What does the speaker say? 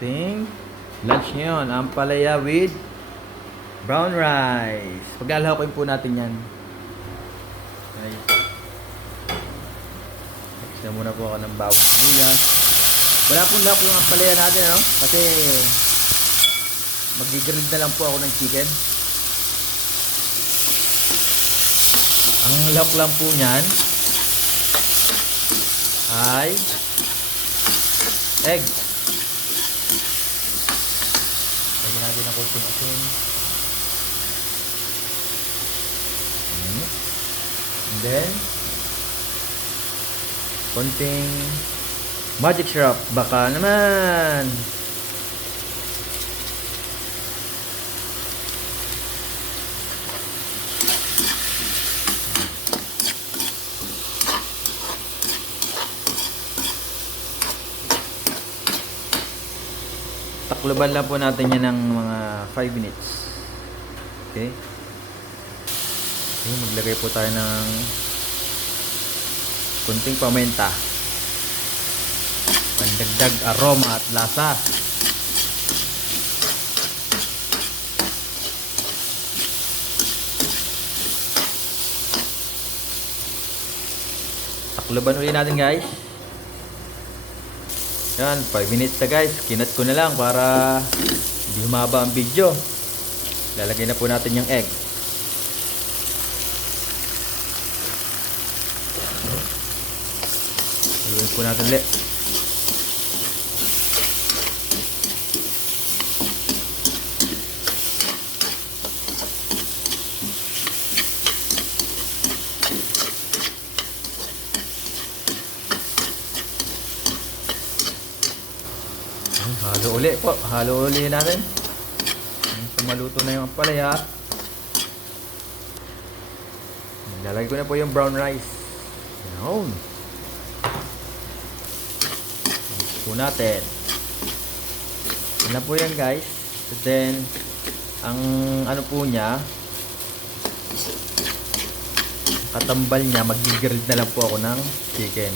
ating lunch ngayon. Ampalaya with brown rice. Paglalahokin po natin yan. Guys. Next muna po ako ng bawang sibuyas. Wala pong lahok yung ampalaya natin, no? Kasi mag-grill na lang po ako ng chicken. Ang lahok lang po niyan ay egg. Lagyan natin ng konting asin. And then konting magic syrup. Baka naman. Takloban lang po natin yan ng mga 5 minutes. Okay. Okay, maglagay po tayo ng kunting paminta. Pandagdag aroma at lasa. Takloban ulit natin, guys. Yan, 5 minutes na, guys. Kinat ko na lang para hindi humaba ang video. Lalagay na po natin yung egg. Haluin po natin ulit. Halo uli po. Halo uli natin. Maluto na yung ampalaya. Lalagay ko na po yung brown rice. Yan. Po natin. Yan na po yan, guys. And then, ang ano po niya, katambal niya, mag-grill na lang po ako ng chicken.